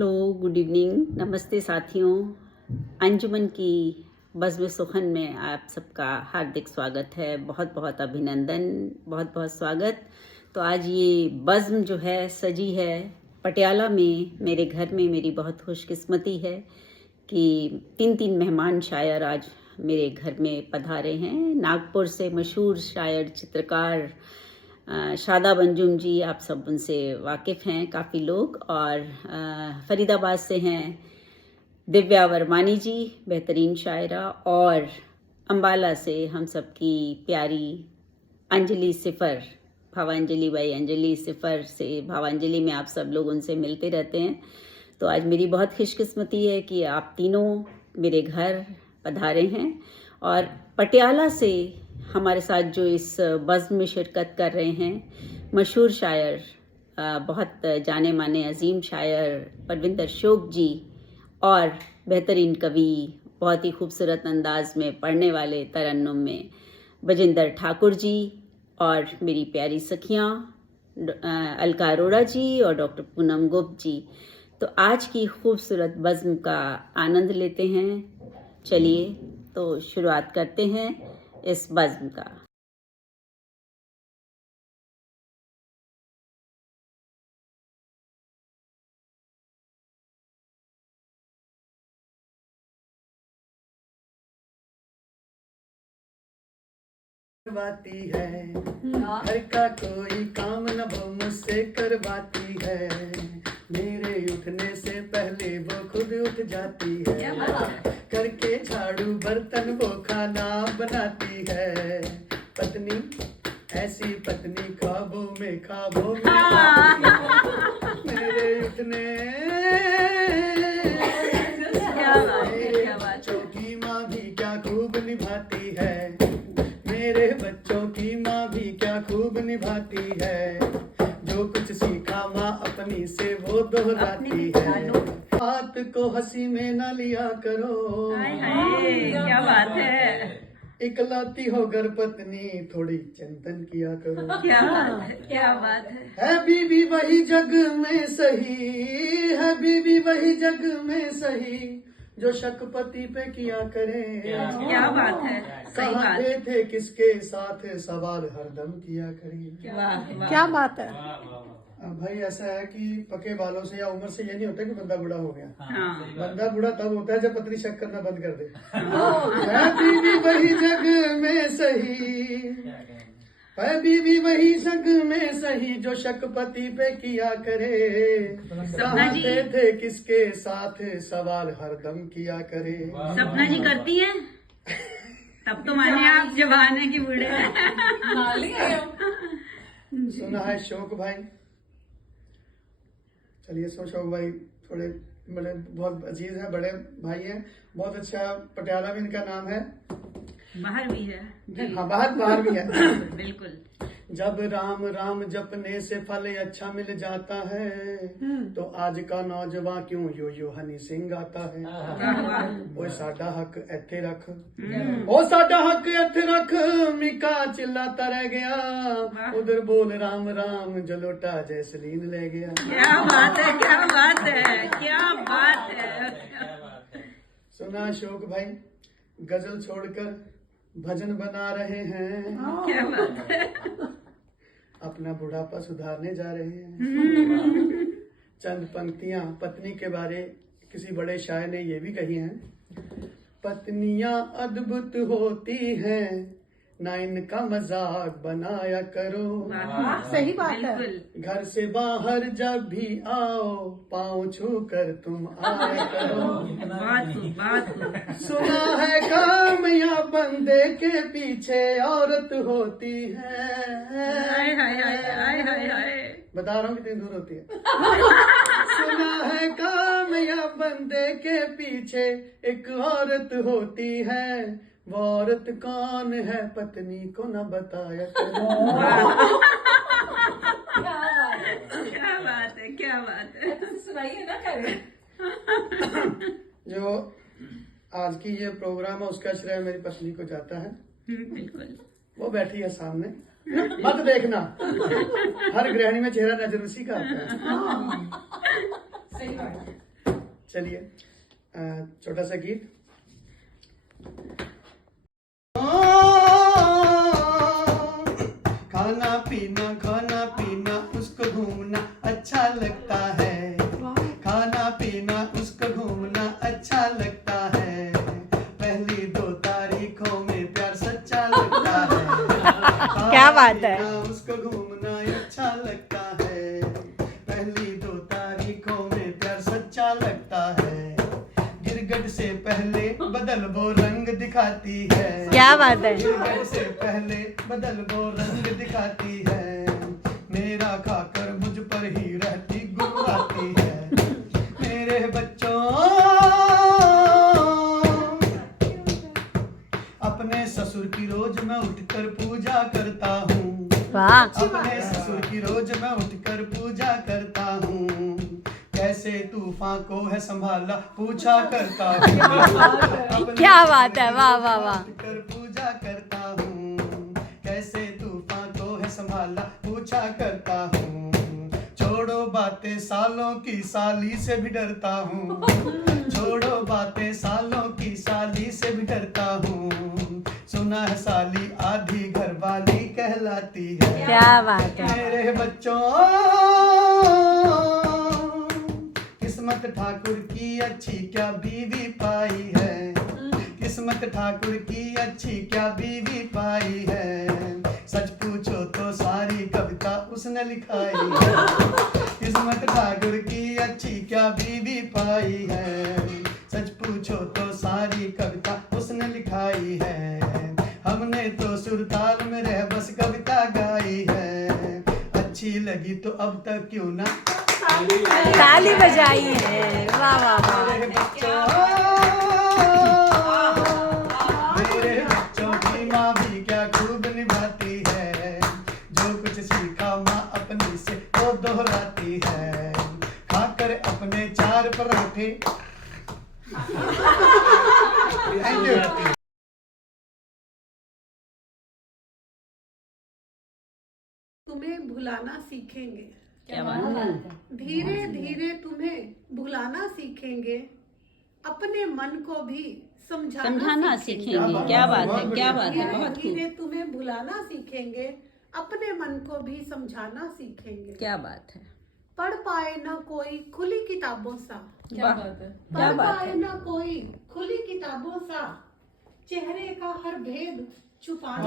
Hello, good evening, नमस्ते साथियों। अंजुमन की बज़्म सुखन में आप सबका हार्दिक स्वागत है। बहुत बहुत अभिनंदन, बहुत बहुत स्वागत। तो आज ये बज़्म जो है सजी है पटियाला में। मेरे घर में मेरी बहुत खुशकिस्मती है कि तीन मेहमान शायर आज मेरे घर में पधारे हैं। नागपुर से मशहूर शायर चित्रकार शादाब अंजुम जी, आप सब उनसे वाकिफ़ हैं काफ़ी लोग। और फरीदाबाद से हैं दिव्या वर्मानी जी, बेहतरीन शायरा। और अंबाला से हम सब की प्यारी अंजलि सिफ़र, भावांजलि बाई अंजलि सिफ़र से भावांजलि में आप सब लोग उनसे मिलते रहते हैं। तो आज मेरी बहुत खुशकिस्मती है कि आप तीनों मेरे घर पधारे हैं। और पटियाला से हमारे साथ जो इस बज़्म में शिरकत कर रहे हैं मशहूर शायर, बहुत जाने माने अजीम शायर परविंदर शोक जी, और बेहतरीन कवि, बहुत ही खूबसूरत अंदाज में पढ़ने वाले तरन्नुम में बजिंदर ठाकुर जी, और मेरी प्यारी सखियाँ अलका अरोड़ा जी और डॉक्टर पूनम गुप्त जी। तो आज की खूबसूरत बज़्म का आनंद लेते हैं। चलिए तो शुरुआत करते हैं इस बज़्म का। करवाती है, घर का कोई काम न वो मुझसे करवाती है। मेरे उठने से पहले वो खुद उठ जाती है, करके झाड़ू बर्तन वो खाना बनाती है। पत्नी ऐसी पत्नी ख्वाबों में आती है। मेरे उठने मेरे बच्चों की माँ भी क्या खूब निभाती है। मेरे बच्चों की माँ भी क्या खूब निभाती है। जो कुछ सीखा माँ अपनी से वो दोहराती है। बात को हंसी में न लिया करो, क्या बात है, इकलौती हो घर पत्नी थोड़ी चिंतन किया करो। क्या बात है बीवी वही जग में सही, है बीवी वही जग में सही, जो शक पति पे किया करे। क्या बात है, सही कहाँ बात। थे किसके साथ सवाल हरदम किया करिए। वाह, क्या बात है। अब भाई ऐसा है कि पके बालों से या उम्र से ये नहीं होता कि बंदा बूढ़ा हो गया। हाँ, बंदा बूढ़ा तब होता है जब पत्नी शक करना बंद कर दे। है बीवी वही जग में सही, है बीवी वही जग में सही, जो शक पति पे किया करे। सपना जी। कहाँ थे किसके साथ सवाल हरदम किया करे। सपना जी करती हैं? तब तो माने आप जवान है कि बूढ़े हैं। सुना है शोक भाई, चलिए शोक भाई थोड़े बड़े बहुत अजीज हैं, बड़े भाई हैं, बहुत अच्छा। पटियाला में इनका नाम है, बाहर भी है। हाँ बाहर भी है। बिल्कुल। जब राम राम जपने से फल अच्छा मिल जाता है, तो आज का नौजवान क्यों यो यो हनी सिंह आता है। ओ साडा हक इत्थे रख, ओ साडा हक इत्थे रख, मिका चिल्लाता रह गया, उधर बोल राम राम जलोटा जैसलीन ले गया। क्या बात है, क्या बात है, क्या बात है। सुना अशोक भाई गजल छोड़कर भजन बना रहे हैं, क्या बात है। अपना बुढ़ापा सुधारने जा रहे हैं। चंद पंक्तियां पत्नी के बारे किसी बड़े शायर ने ये भी कही हैं। पत्नियां अद्भुत होती हैं, ना इनका मजाक बनाया करो। सही बात है। बिल्कुल। घर से बाहर जब भी आओ, पाँव छू कर तुम आया करो। बात खूब। सुना है कामयाब बंदे के पीछे औरत होती है। हाय हाय हाय हाय हाय हाय। बता रहा हूँ कितनी दूर होती है। सुना है कामयाब बंदे के पीछे एक औरत होती है, वो औरत कौन है पत्नी को न बताया करो। क्या बात है, क्या बात है। सुनाइए ना करें। जो आज की ये प्रोग्राम है उसका श्रेय मेरी पत्नी को जाता है। बिल्कुल। वो बैठी है सामने, मत देखना, हर गृहिणी में चेहरा नजर उसी का आता है। सही बात है। चलिए छोटा सा गीत। खाना पीना उसको घूमना अच्छा लगता है। खाना पीना उसको घूमना अच्छा लगता है। पहली 2 तारीखों में प्यार सच्चा लगता है। क्या बात है। उसको घूमना अच्छा लगता है। पहली 2 तारीखों में प्यार सच्चा लगता है। गिरगट से पहले बदल वो रंग दिखाती है। क्या बात है। गिरगट से पहले बदल वो रंग दिखाती है। मेरा खाकर मुझ पर ही रहती गुर्राती है। मेरे बच्चों अपने ससुर की रोज मैं उठकर पूजा करता हूँ। वाह। अपने ससुर की रोज मैं उठकर पूजा करता हूँ। कैसे तूफान को है संभाला पूछा करता हूँ। क्या बात है, वाह वाह वाह। उठकर पूजा करता हूँ। कैसे तूफान को है संभाला पूछा करता हूँ। छोड़ो बातें सालों की साली से भी डरता हूँ। छोड़ो बातें सालों की साली से भी डरता हूँ। सुना है साली आधी घर वाली कहलाती है। क्या बात है। मेरे बच्चों किस्मत ठाकुर की अच्छी क्या बीवी पाई है। किस्मत ठाकुर की अच्छी क्या बीवी पाई है। सच पूछो तो सारी कविता उसने लिखाई है। किस्मत ठाकुर की अच्छी क्या बीवी पाई है। सच पूछो तो सारी कविता उसने लिखाई है। हमने तो सुरताल में रह बस कविता गाई है। अच्छी लगी तो अब तक क्यों ना ताली बजाई है। वाह वाह वाह। मेरे बच्चों की माँ भी क्या खूब निभाती है। जो कुछ सीखा माँ अपनी से वो दोहराती है। खाकर अपने 4 पराठे। Thank you. तुम्हें भुलाना सीखेंगे। क्या बात है। धीरे धीरे तुम्हें भुलाना सीखेंगे। अपने मन को भी समझाना सीखेंगे। क्या बात है, क्या बात है। धीरे बहुत धीरे खूब। तुम्हें भुलाना सीखेंगे। अपने मन को भी समझाना सीखेंगे। क्या बात है। पढ़ पाए न कोई खुली किताबों सा। क्या बात है। क्या पढ़ बात पाए है। न कोई खुली किताबों सा। चेहरे का हर भेद छुपाना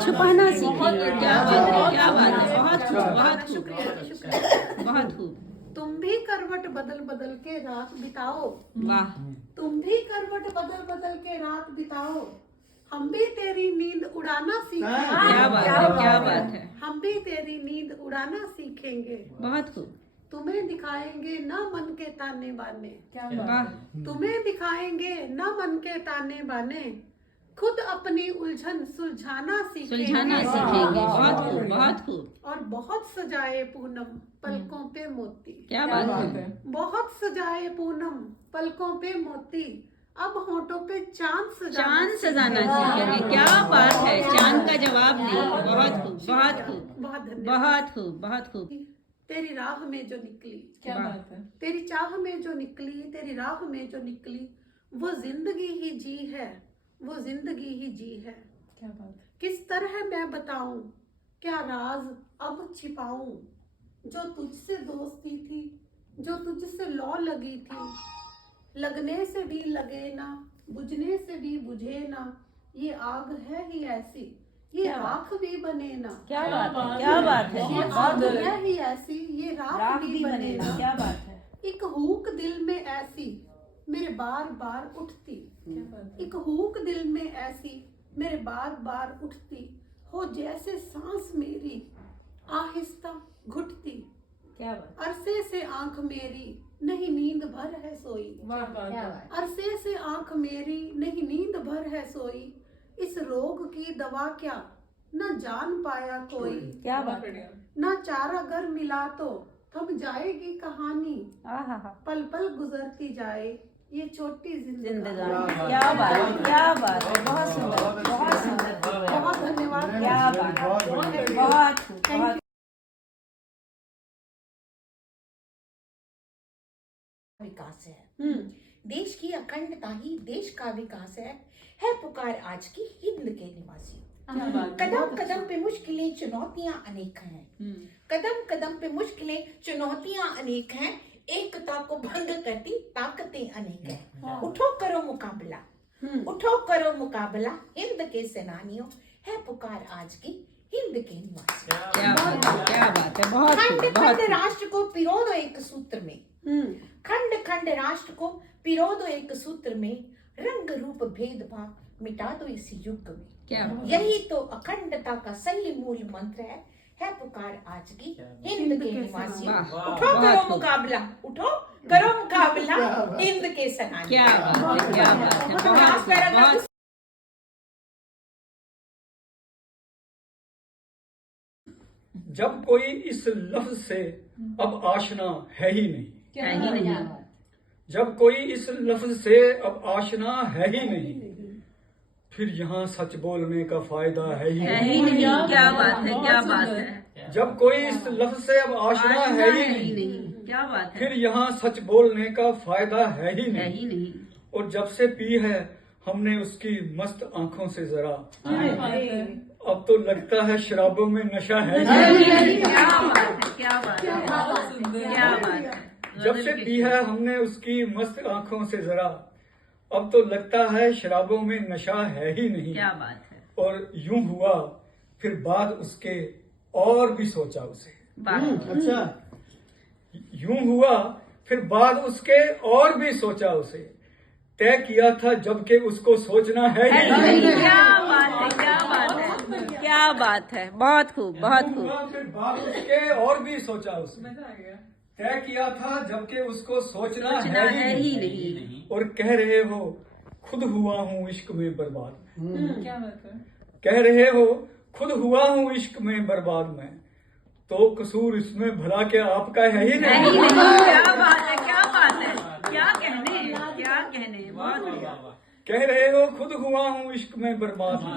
सीखेंगे। क्या बात है, क्या बात है। बहुत खूब, बहुत खूब, शुक्रिया शुक्रिया। बहुत खूब। तुम भी करवट बदल बदल के रात बिताओ। वाह। तुम भी करवट बदल बदल के रात बिताओ। हम भी तेरी नींद उड़ाना सीखेंगे। क्या बात है, क्या बात है। हम भी तेरी नींद उड़ाना सीखेंगे। बहुत खूब। तुम्हें दिखाएंगे ना मन के ताने बाने। वाह। तुम्हें दिखाएंगे ना मन के ताने बाने। खुद अपनी उलझन सुलझाना सीखेंगे। बहुत खूब, बहुत खूब। और बहुत सजाए पूनम पलकों पे मोती। क्या बात है। बहुत सजाए पूनम पलकों पे मोती। अब होठों पे चांद सजाना सीखेंगे। क्या बात है। चांद का जवाब नहीं। बहुत खूब, बहुत खूब, बहुत धन्यवाद। बहुत खूब, बहुत खूब। तेरी राह में जो निकली। क्या बात है। तेरी चाह में जो निकली। तेरी राह में जो निकली। वो जिंदगी ही जी है। वो जिंदगी ही जी है। क्या बात। किस तरह मैं बताऊं। क्या राज अब छिपाऊं। जो तुझसे दोस्ती थी। जो तुझसे लौ लगी थी। लगने से भी लगे ना। बुझने से भी बुझे ना। ये आग है ही ऐसी। ये राख भी बने ना। क्या बात है, क्या बात है। ये आग है ही ऐसी। ये राख भी बने ना। क्या बात है। एक हुक दिल में ऐसी। मेरे बार बार उठती। एक हुक दिल में ऐसी। मेरे बार बार उठती। हो जैसे सांस मेरी आहिस्ता घुटती। क्या बात। अरसे से आंख मेरी नहीं नींद भर है सोई। अरसे से आंख मेरी नहीं नींद भर है सोई। इस रोग की दवा क्या न जान पाया कोई। क्या बात है। न चारा अगर मिला तो थम जाएगी कहानी। पल पल गुजरती जाए ये छोटी जिंदगानी। क्या बात है, क्या बात है। बहुत सुंदर, बहुत सुंदर। बहुत धन्यवाद। क्या बात है। बहुत खूब, बहुत। विकास है। देश की अखंडता ही देश का विकास है पुकार आज की हिंद के निवासी। कदम कदम पे मुश्किलें चुनौतियां अनेक हैं, कदम कदम पे मुश्किलें चुनौतियां अनेक हैं, एकता को भंग करती ताकतें अनेक हैं। उठो करो मुकाबला, उठो करो मुकाबला, हिंद के सेनानियों, है पुकार आज की हिंद के निवासी। क्या बात है, बहुत खंड खूब, बहुत खंड खूब। राष्ट्र को पिरो दो एक सूत्र में, खंड खंड राष्ट्र को पिरो दो एक सूत्र में, रंग रूप भेदभाव मिटा दो इस युग में। क्या बात। यही तो अखंडता का सही मूल मंत्र है पुकार आज की हिंद के निवासी। वाह, उठो बहुत करो खूब। मुकाबला, उठो करो मुकाबला, हिंद के सेनानी। क्या बात है, क्या बात है, बहुत लास्ट खूब, पैराग्राफ बहुत जब कोई इस लफ्ज से अब आशना है ही नहीं, है ही नहीं। जब कोई इस लफ्ज से अब आशना है ही नहीं, फिर यहाँ सच बोलने का फायदा है ही है नहीं। ही नहीं। क्या बात है, क्या बात है। जब कोई इस लफ्ज से अब आशना है ही नहीं, क्या बात है। फिर यहाँ सच बोलने का फायदा है ही है नहीं। ही नहीं। और जब से पी है हमने उसकी मस्त आंखों से जरा, अब तो लगता है शराबों में नशा है ही नहीं। क्या बात है, क्या बात है, क्या बात है। जब से पी है हमने उसकी मस्त आंखों से जरा, अब तो लगता है शराबों में नशा है ही नहीं। क्या बात है। और यूं हुआ फिर बाद उसके और भी सोचा उसे, वाह। अच्छा, यूं हुआ फिर बाद उसके और भी सोचा उसे, तय किया था जबकि उसको सोचना है ही नहीं। क्या बात है, क्या बात है, क्या बात है। बहुत खूब, बहुत यूं खूब। हुआ फिर बाद उसके और भी सोचा उसे, तय किया था जबकि उसको सोचना सोचना है है ही ही नहीं। नहीं। और कह रहे हो खुद हुआ हूँ इश्क में बर्बाद, क्या बात है। कह रहे हो खुद हुआ हूँ इश्क में बर्बाद में, तो कसूर इसमें भला क्या आपका है ही है नहीं। ही नहीं। क्या बात है, क्या बात है। क्या कहने, क्या कहने। बहुत बढ़िया। कह रहे हो खुद हुआ हूँ इश्क में बर्बाद में,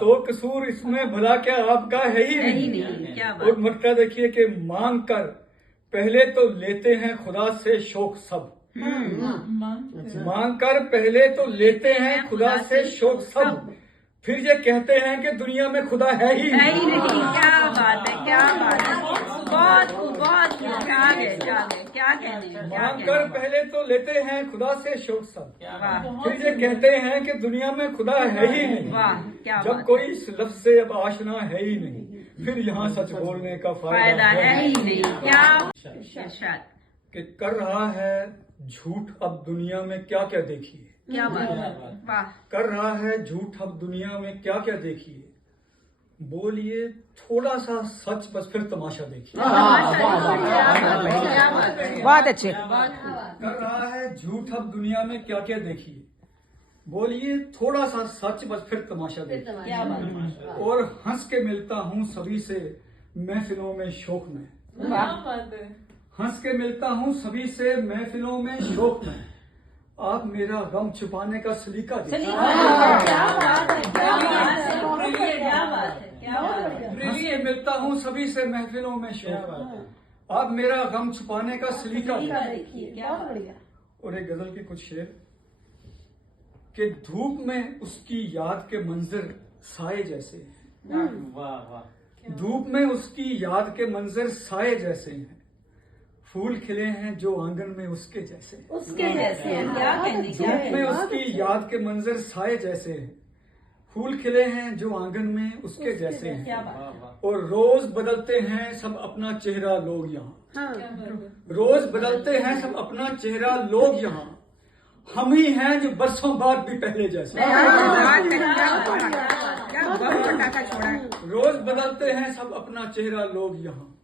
तो कसूर इसमें भला क्या आपका है ही है ही नहीं। नहीं। क्या और बात। मटका देखिए कि मांग कर पहले तो लेते हैं खुदा से शौक सब, मांग कर पहले तो लेते हैं खुदा से शौक सब, फिर ये कहते हैं कि दुनिया में खुदा है ही है ही नहीं। नहीं। क्या बात है, क्या बात है। बहुत खूब, बहुत खूब। क्या गए, क्या गए, क्या कहने, क्या मांग कर कहने। पहले तो लेते हैं खुदा से शौक सब, वाह, फिर ये कहते हैं कि दुनिया में खुदा है ही नहीं। वाह, क्या जब बात कोई है। इस लफ्ज से अब आशना है ही नहीं, फिर यहाँ सच बोलने का फायदा है ही नहीं। क्या इरशाद। कि कर रहा है झूठ अब दुनिया में क्या क्या देखिए, क्या बात है। वाह। कर रहा है झूठ अब दुनिया में क्या क्या देखिए, बोलिए थोड़ा सा सच बस फिर तमाशा देखिए। क्या बात है। बहुत अच्छे। कर रहा है झूठ अब दुनिया में क्या क्या देखिए, बोलिए थोड़ा सा सच बस फिर तमाशा देखिए। क्या बात है। और हंस के मिलता हूँ सभी से महफिलों में शौक में, क्या बात है। हंस के मिलता हूँ सभी से महफिलों में शौक में, आप मेरा गम छुपाने का सलीका देखिए। क्या बात है, क्या बात है, क्या बात है, क्या बात है। हंस के मिलता हूँ सभी से महफिलों में शौक, आप मेरा गम छुपाने का सलीका देखिए। देखिए, क्या बात है। और एक गजल के कुछ शेर कि धूप में उसकी याद के मंजर साए जैसे हैं, धूप में उसकी याद के मंजर साए जैसे हैं, फूल खिले हैं जो आंगन में उसके जैसे हैं। उसके जैसे हैं। क्या कहने, क्या धूप में कहने। उसकी याद के मंजर साए जैसे हैं, फूल खिले हैं जो आंगन में उसके जैसे क्या हैं। बात। और रोज बदलते हैं सब अपना चेहरा लोग यहाँ, रोज बदलते हैं सब अपना चेहरा लोग यहाँ, हम ही हैं जो बरसों बाद भी पहले जैसे। रोज बदलते हैं सब अपना चेहरा लोग यहाँ,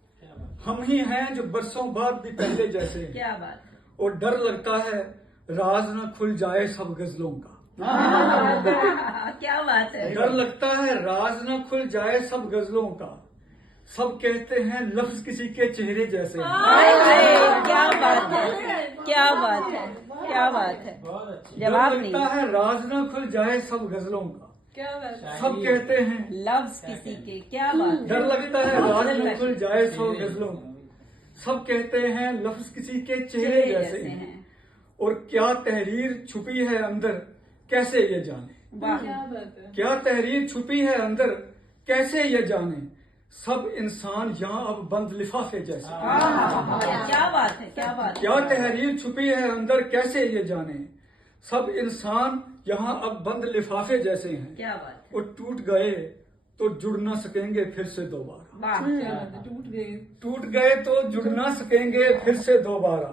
हम ही हैं जो बरसों बाद भी पहले जैसे। क्या बात है। और डर लगता है राज न खुल जाए सब गजलों का, क्या बात है। डर लगता है राज न खुल जाए सब गजलों का, सब कहते हैं लफ्ज किसी के चेहरे जैसे हैं। क्या बात है, क्या बात है, क्या बात है। जवाब डर नहीं। लगता है राज न खुल जाए सब गजलों का, क्या बात है। सब कहते हैं लफ्ज किसी के। क्या बात है। डर लगता है राज न खुल जाए सब गजलों का, सब कहते हैं लफ्ज किसी के चेहरे जैसे हैं। और क्या तहरीर छुपी है अंदर कैसे ये जाने। क्या बात है। क्या तहरीर छुपी है अंदर कैसे ये जाने, सब इंसान यहाँ अब बंद लिफाफे जैसे। क्या बात है, क्या बात है। क्या तहरीर छुपी है अंदर कैसे ये जाने, सब इंसान यहाँ अब बंद लिफाफे जैसे हैं। क्या बात है। और टूट गए तो जुड़ ना सकेंगे फिर से दोबारा। वाह, क्या बात है। टूट गए तो जुड़ ना सकेंगे फिर से दोबारा,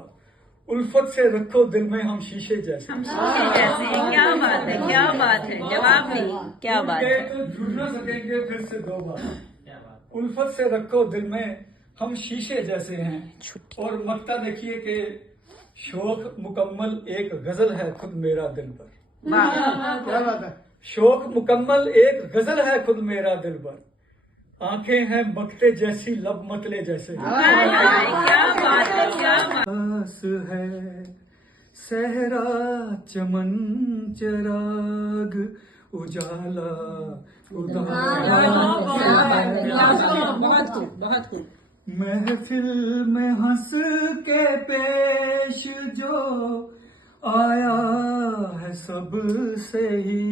उल्फत से रखो दिल में हम शीशे जैसे। हम शीशे जैसे हैं। क्या बात है, क्या बात है, जवाब नहीं। क्या बात गए है। तो जुड़ ना सकेंगे फिर से दोबारा, उल्फत से रखो दिल में हम शीशे जैसे हैं। और मक्ता देखिए कि शौक मुकम्मल एक गजल है खुद मेरा दिल पर। क्या बात है। शौक मुकम्मल एक गजल है खुद मेरा दिल पर, आंखें हैं मकते जैसी लब मतले जैसे। क्या बात है, क्या बात। आस है सहरा चमन चराग उजाला बहुत खूब, बहुत खूब। महफिल में हंस के पेश जो आया है सबसे ही,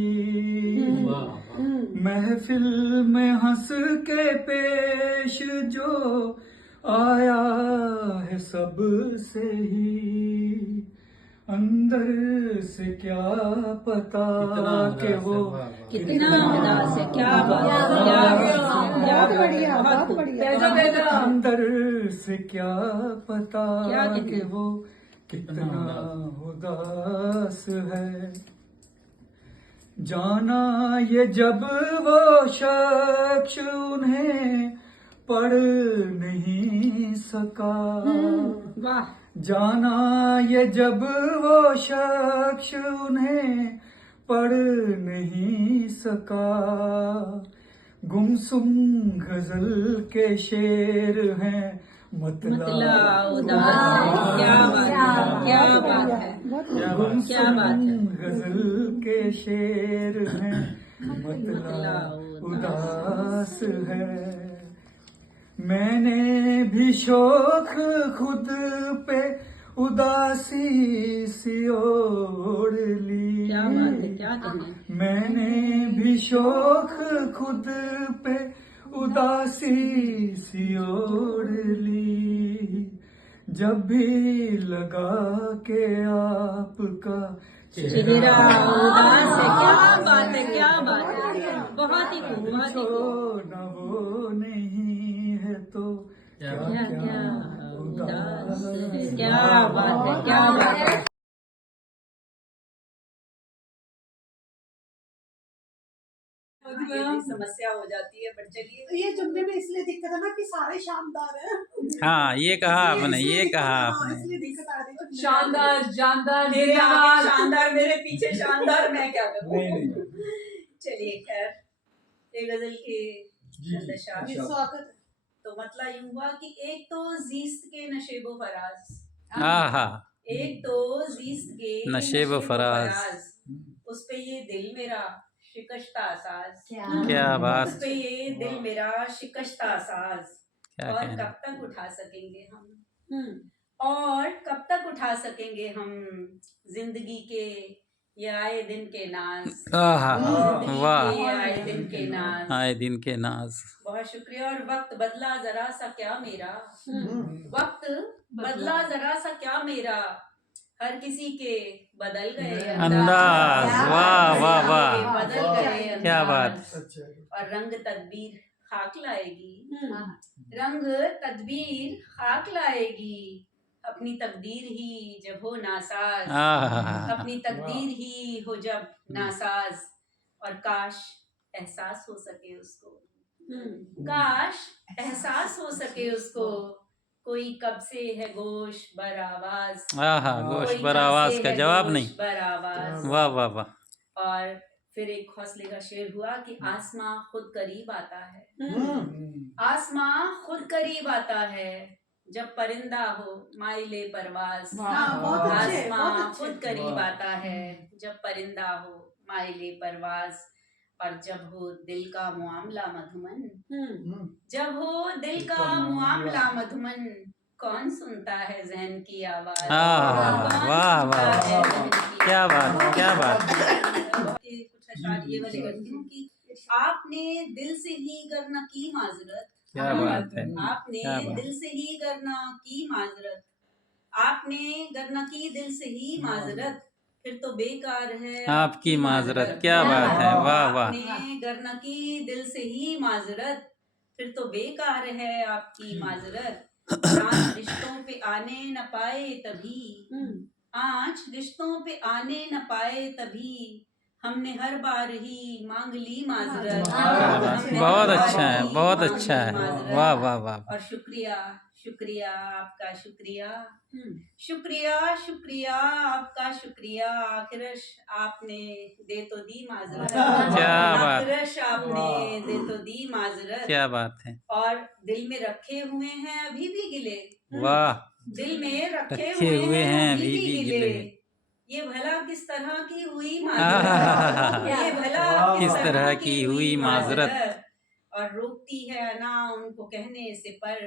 महफिल में हंस के पेश जो आया है सबसे ही, अंदर से क्या पता कि वो कितना उदास है। क्या बात है, क्या बहुत बढ़िया, बहुत बढ़िया। अंदर से क्या पता क्या कहने? कि वो कितना उदास है। जाना ये जब वो शख्स उन्हें पढ़ नहीं सका, वाह। जाना ये जब वो शख्स उन्हें पढ़ नहीं सका, गुमसुम गजल के शेर हैं मतला उदास है। क्या बात है, क्या बात है, क्या बात है। गजल के शेर हैं मतला उदास है। मैंने भी शौक खुद पे उदासी सी ओढ़ ली, क्या बात है, क्या कहने। मैंने भी शौक खुद पे उदासी सी ओढ़ ली, जब भी लगा के आपका चेहरा उदास है। क्या बात है, क्या बात है। बहुत ही खूब, बहुत ही खूब। न वो नहीं है तो क्या क्या उदास है। क्या बात है, क्या बात है। समस्या हो जाती है, पर चलिए। तो ये जुमले में इसलिए दिक्कत है ना कि सारे शानदार हैं। हाँ ये कहा आपने, ये इसलिए कहा हाँ, आपने। इसलिए दिक्कत आ रही है। शानदार, जानदार, मेरे आगे जिंदाबाद। शानदार, मेरे पीछे शानदार, मैं क्या करूँ। चलिए खैर, ये गजल के दशा। स्वागत। तो मतलब यूं हुआ कि एक तो जीस्त के नशेबो फराज, आहा एक तो जीस्त के नशेबो फराज, उस पे ये दिल मेरा शिकस्ता साज। क्या बात, उस पे ये दिल मेरा शिकस्ता साज। क्या और कहना। कब तक उठा सकेंगे हम, और कब तक उठा सकेंगे हम जिंदगी के ये आए दिन के नाज। आहा जिंदगी वाह, के आए दिन के नाज। आए दिन के नाज। बहुत शुक्रिया। और वक्त बदला जरा सा क्या मेरा, वक्त बदला जरा सा क्या मेरा, हर किसी के बदल गए अंदाज, वाह वाह वाह, बदल गए क्या अंदाज। बात। और रंग तदबीर खाक लाएगी, रंग तदबीर खाक लाएगी, अपनी तकदीर ही जब हो नासाज, आहा अपनी तकदीर ही हो जब नासाज। और काश एहसास हो सके उसको, काश एहसास हो सके उसको, कोई कब से है गोश बर आवाज, आहा, गोश बर आवाज का जवाब नहीं। बर आवाज। वाह वाह वाह। और फिर एक हौसले का शेर हुआ कि आसमां खुद करीब आता है, आसमां खुद करीब आता है, जब परिंदा हो माइले परवाज। बहुत अच्छे, आसमां बहुत अच्छे। खुद करीब आता है, जब परिंदा हो माइले परवाज। और जब हो दिल का मुआमला मधुमन, जब हो दिल का मुआमला मधुमन, कौन सुनता है जहन की आवाज? हाँ, कौन वाह, सुनता वाह, है जहन की क्या बात, आवाज? क्या बात। कुछ अशआर ये वाले करती हूँ कि आपने दिल से ही करना की माजरत, क्या बात है, आपने क्या बात। दिल से ही करना की माजरत, आपने करना की दिल से ही माजरत, फिर तो बेकार है आपकी माजरत, क्या बात है, वाह वाह। आपने करना की दिल से ही माजरत, फिर तो बेकार है आपकी माजरत। आँच रिश्तों पे आने न पाए तभी, आँच रिश्तों पे आने न पाए तभी, हमने हर बार ही मांग ली माजरत। क्या बात, हमने बहुत हर बार अच्छा है, ही बहुत मांग अच्छा ली है, माजरत। वाह वाह वाह। और शुक्रिया, शुक्रिया आपका शुक्रिया, शुक्रिया शुक्रिया आपका शुक्रिया, आखिरश आपने दे तो दी माजरत, क्या बात। आखिरश आपने दे तो दी माजरत। क्या बात है, और दिल में रखे हुए हैं अभी भी गिले, वाह। दिल में रखे रखे हुए हैं अभी अभी भी गिले। ये भला किस तरह की हुई आहाहाहा। माजरत, ये भला किस तरह की हुई माजरत। और रोकती है अना उनको कहने से पर,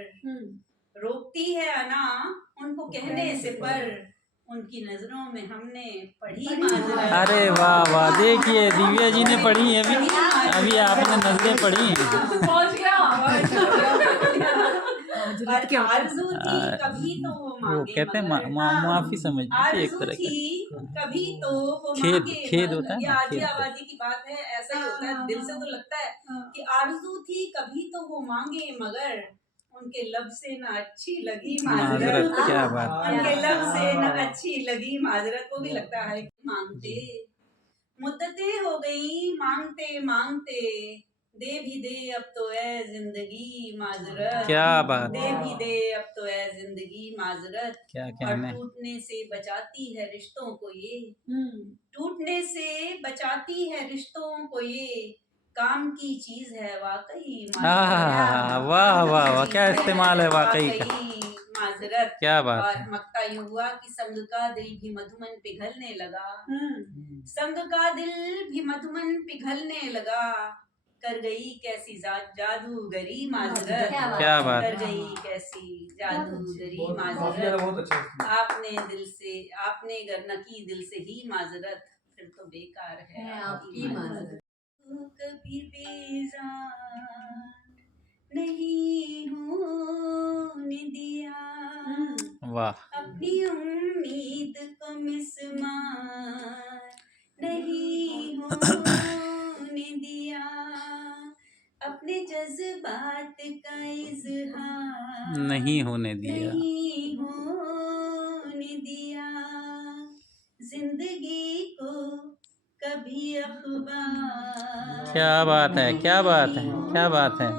रोकती है अना उनको कहने से पर, उनकी नजरों में हमने पढ़ी माजरत। अरे वाह वाह, देखिए दिव्या जी ने पढ़ी है अभी, अभी आपने नजरें पढ़ी हैं। पहुंच गया। और आरज़ू थी कभी तो वो वो मांगे कहते हैं मगर, माफी समझ लीजिए एक आरज़ू तरह थी का कभी तो वो खेद, मांगे खेद मगर। होता है ये ना, आधी खेद। आबादी की बात है, ऐसा ही होता है, दिल से तो लगता है कि आरज़ू थी कभी तो वो मांगे मगर, उनके लब से न अच्छी लगी माजरत, माजरत, क्या बात। उनके लब से न अच्छी लगी माजरत। वो भी लगता है कि मांगते मुद्दतें हो गई मांगते मांगते, दे भी दे अब तो ए जिंदगी माजरत, क्या बात। दे भी दे अब तो ए जिंदगी माजरत। क्या और कहने। टूटने से बचाती है रिश्तों को ये, टूटने से बचाती है रिश्तों को ये, काम की चीज है वाकई आहा, वाह वाह वाह, क्या इस्तेमाल है वाकई का। माजरत। क्या बात और है। मक्ता यूं हुआ कि संग का दिल भी मधुमन पिघलने लगा, संग का दिल भी मधुमन पिघलने लगा, कर गई कैसी जादूगरी माजरत, क्या बात। कर गई कैसी जादूगरी माजरत। बहुत अच्छा। आपने दिल से, आपने गरना की दिल से ही माजरत, फिर तो बेकार है आपकी माजरत। तू कभी बेजान नहीं होने दिया, वाह। अपनी उम्मीद को मिसमार नहीं होने दिया, अपने जज्बात का इजहार नहीं होने दिया, नहीं होने दिया, जिंदगी को कभी अखबार क्या बात है, क्या बात है, क्या बात है,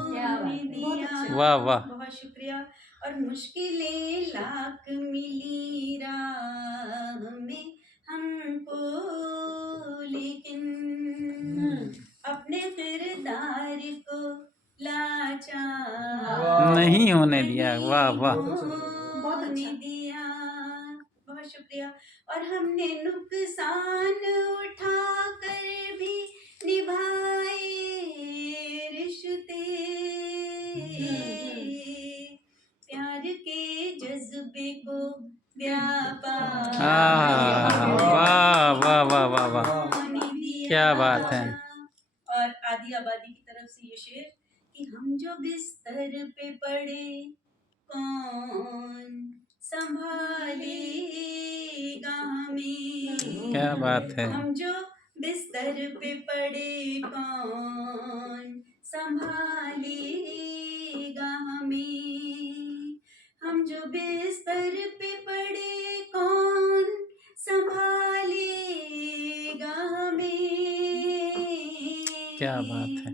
वाह वाह। बहुत शुक्रिया। और मुश्किलें लाख मिली राह में हमको, लेकिन अपने किरदार को लाचार नहीं होने दिया, वाह वाह। होने दिया। बहुत शुक्रिया। और हमने नुकसान उठा कर भी निभाए रिश्ते, प्यार के जज्बे को व्यापार वाह वाह वाह वाह वाह, क्या बात है। और आधी आबादी की तरफ से ये शेर कि हम जो बिस्तर पे पड़े कौन संभालेगा हमें, क्या बात है। हम जो बिस्तर पे पड़े कौन संभालेगा हमें, हम जो बिस्तर पे पड़े कौन संभालेगा हमें। क्या बात है।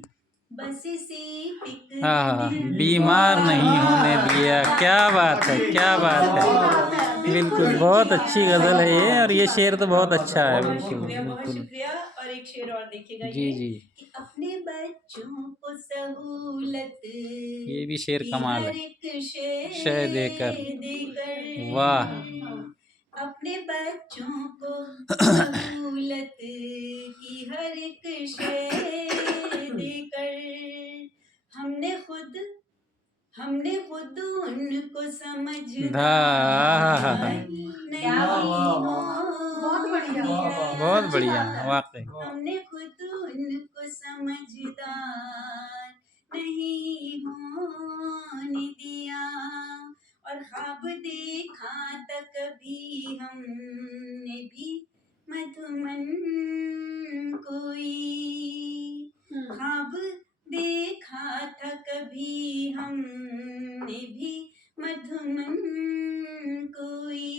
बस इसी फिक्र हाँ, में बीमार नहीं होने दिया, क्या बात है, क्या बात है। बिल्कुल बहुत अच्छी गजल है ये, और ये शेर तो बहुत अच्छा है। बिल्कुल बहुत बिल्कुल। शुक्रिया। और एक शेर और देखिएगा जी ये जी, कि अपने बच्चों को सहूलत ये भी शेर की कमाल हर है। एक शय शय देकर, वाह। अपने बच्चों को सहूलत की हर एक शय देकर, हमने खुद हमने खुद उनको समझदार नहीं हो बहुत बढ़िया। बहुत बढ़िया वाकई। हमने खुद उनको समझदार नहीं होने दिया और ख्वाब देखा था कभी हमने भी मधुमन कोई ख्वाब देखा था कभी हमने भी मधुमन कोई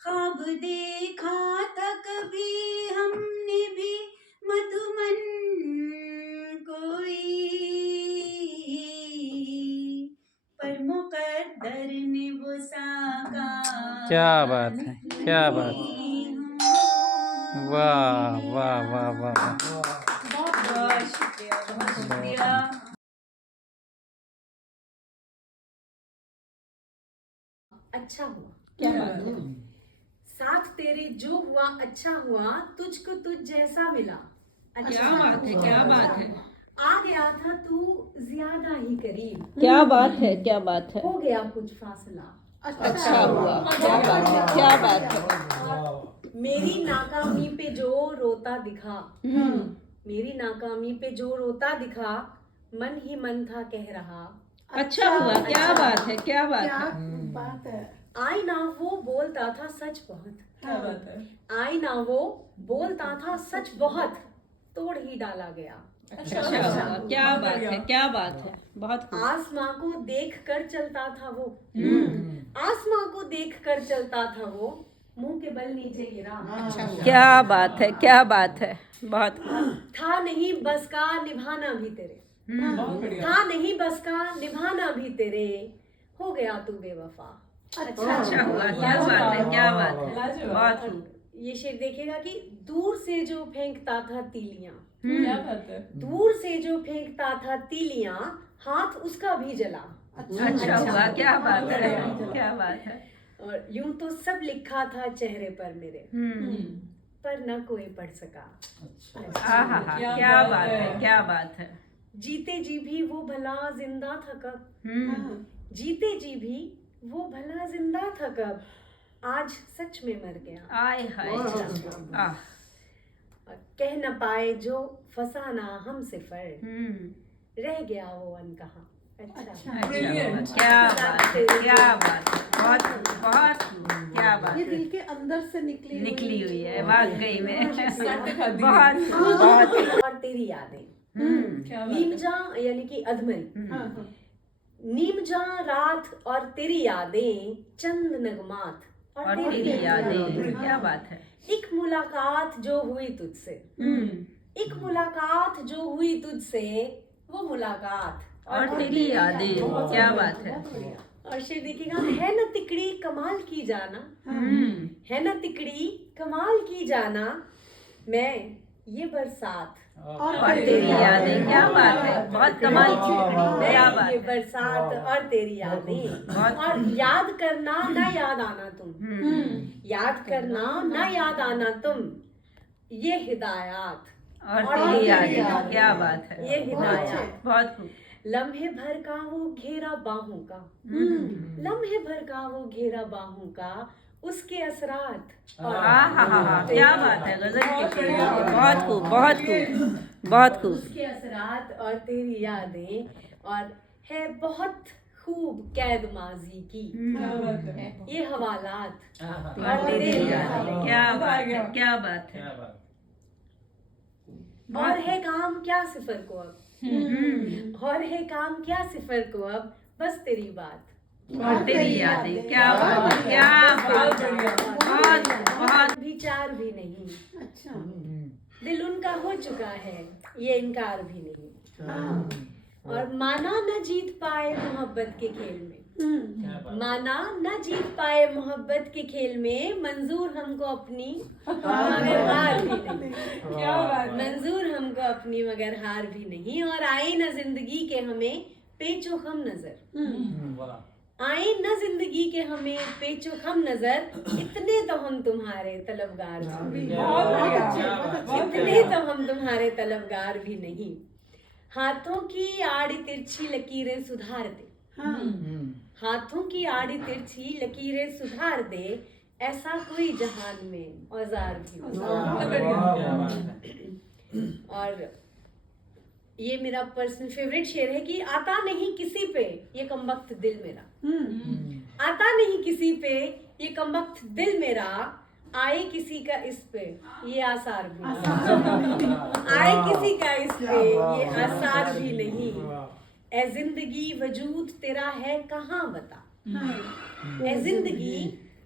ख्वाब देखा था कभी हमने भी मधुमन कोई पर मुकद्दर ने वो साकार क्या बात है, क्या बात है। वाह वाह वाह वाह वाह। बहुत शुक्रिया, बहुत शुक्रिया। अच्छा हुआ, क्या बात है। साथ तेरे जो हुआ अच्छा हुआ, तुझको तुझ जैसा मिला। क्या बात है, क्या बात है, आ गया था तू ज्यादा ही करीब, क्या बात है, क्या बात है। हो गया कुछ फासला। अच्छा हुआ, क्या बात है, क्या बात है। मेरी नाकामी पे जो रोता दिखा, मेरी नाकामी पे जो रोता दिखा, मन ही मन था कह रहा। अच्छा हुआ, क्या बात है, क्या बात है। बात है। आई ना वो बोलता था सच बहुत, क्या बात है। आई ना वो बोलता था सच बहुत, तोड़ ही डाला गया। अच्छा हुआ, क्या बात है, क्या बात है। बहुत खूब। आसमां को देख कर चलता था वो, आसमां को देख कर चलता था वो, मुंह के बल नीचे गिरा। क्या बात है, क्या बात है। बहुत खूब। था नहीं बस का निभाना भी तेरे, बहुत बढ़िया। था नहीं बस का निभाना भी तेरे, हो गया तू बेवफा। अच्छा हुआ, क्या बात है, क्या बात है। लाजवाब। बहुत खूब। ये शेर देखिएगा कि दूर से जो फेंकता था तीलियां, क्या बात है। दूर से जो फेंकता था तीलियां, हाथ उसका भी जला। अच्छा हुआ, क्या बात है, क्या बात है। और यूं तो सब लिखा था चेहरे पर मेरे, पर न कोई पढ़ सका। आहा, क्या बात है, क्या बात है। जीते जी भी वो भला जिंदा था कब, जीते जी भी वो भला जिंदा था कब, आज सच में मर गया। आय हाय। आह। और कह न पाए जो फसाना हम सिफर, हम्म। रह गया वो अनकहा। अच्छा अच्छा हुआ, क्या बात है, क्या बात है। बहुत बहुत क्या बात ये है। दिल के अंदर से निकली हुई है वाकई में। खादी। बहुत बहुत। और तेरी यादें, क्या बात नीम है। जा यानी कि अधमरी, नीम जा रात और तेरी यादें, चंद नगमात और तेरी यादें, क्या बात है। एक मुलाकात जो हुई तुझसे, एक मुलाकात जो हुई तुझसे, वो मुलाकात और तेरी यादें, क्या बात है। और शेर देखिएगा, है न तिकड़ी कमाल की जाना, है न तिकड़ी कमाल की जाना, मैं ये बरसात और तेरी यादें, क्या बात है। बहुत कमाल की तिकड़ी, क्या मैं बात ये है। बरसात और तेरी यादें, और याद करना ना याद आना तुम, याद करना ना याद आना तुम, ये हिदायत और तेरी यादें, क्या बात है। ये हिदायत। बहुत खूब। लम्हे भर का वो घेरा बाहों का, लम्हे भर का वो घेरा बाहों का, उसके असरात और आहा, क्या बात है। गजल के शेर। बहुत खूब, बहुत खूब, बहुत खूब। उसके असरात और तेरी यादें, और है बहुत खूब कैद माजी की, क्या बात है। ये हवालात और तेरी यादें, क्या बात है, क्या बात है। और है काम क्या सिफर को अब, और है काम क्या सिफर को अब, बस तेरी बात और तेरी यादें, क्या बात है, क्या बात है। बहुत बहुत। विचार भी नहीं, दिल उनका हो चुका है, ये इनकार भी नहीं। और माना न जीत पाए मोहब्बत के खेल में, माना न जीत पाए मोहब्बत के खेल में, मंजूर हमको अपनी मगर हार भी नहीं, क्या बात है। मंजूर हमको अपनी मगर हार भी नहीं। और आए न जिंदगी के हमें पेचो खम नजर, आए न जिंदगी के हमें पेचो खम नजर, इतने तो हम तुम्हारे तलबगार भी नहीं, बहुत बढ़िया। इतने तो हम तुम्हारे तलबगार भी नहीं। हाथों की आड़ी तिरछी लकीरें सुधार दे, हाथों की आड़ी तिरछी लकीरें सुधार दे, ऐसा कोई जहान में औजार भी और ये मेरा पर्सनल फेवरेट शेर है कि आता नहीं किसी पे ये कमबख्त दिल मेरा, आता नहीं किसी पे ये कमबख्त दिल मेरा, आए किसी का इस पे ये आसार भी नहीं, आए किसी का इस पे ये आसार भी नहीं, ए जिंदगी वजूद तेरा है कहाँ बता, ए जिंदगी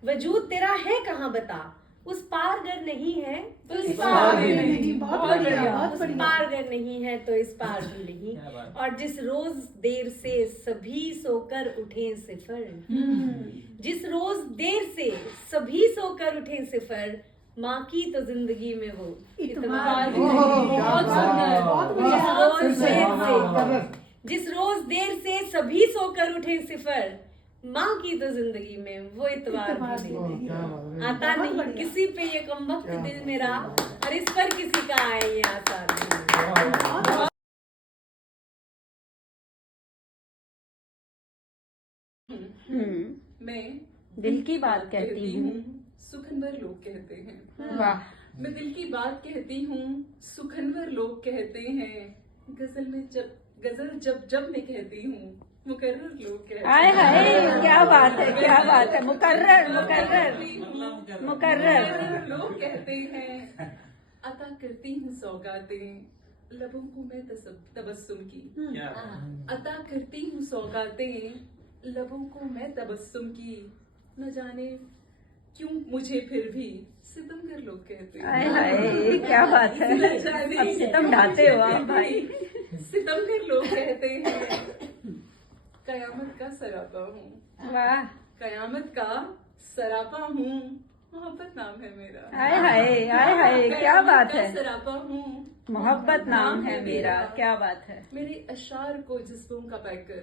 वजूद तेरा है कहाँ बता, उस पार गर नहीं है तो इस पार भी नहीं, बहुत बढ़िया, बहुत उस बढ़िया। पार गर नहीं है तो इस पार भी नहीं, और जिस रोज देर से सभी सोकर उठे सिफर, जिस रोज देर से सभी सोकर उठे सिफर, माँ की तो जिंदगी में वो इतबार भी नहीं। बहुत सुंदर, बहुत बढ़िया। जिस रोज देर से सभी सोकर उठे सिफर, माँ की तो जिंदगी में वो इतबार भी नहीं। आता नहीं किसी पे ये कमबख्त दिल मेरा, और इस पर किसी का आए ये आसार नहीं। मैं दिल की बात कहती हूँ, सुखनवर लोग कहते हैं। वाह, मैं दिल की बात कहती हूँ, सुखनवर लोग कहते हैं। गजल जब जब मैं कहती हूँ, मुकर्रर लोग कहते आय हैं। हाय, क्या बात है, क्या बात है, मुकर्रर मुकर्रर मुकर्रर। मुकर्रर लोग कहते हैं। अता करती हूँ सौगातें लबों को मैं तबस्सुम की, अता करती हूँ सौगातें लबों को मैं तबस्सुम की, न जाने क्यों मुझे फिर भी सितमगर लोग कहते हैं। आय हाय, क्या बात है, न जाने अब सितम ढाते हो आप भाई। सितमगर लोग कहते हैं। कयामत का सरापा हूँ, वाह, कयामत का सरापा हूँ, मोहब्बत नाम है मेरा। आय हाय, आय हाय, क्या बात है, सरापा हूँ, मोहब्बत नाम है मेरा, क्या बात है। मेरे अशार को जिस्मों का पैकर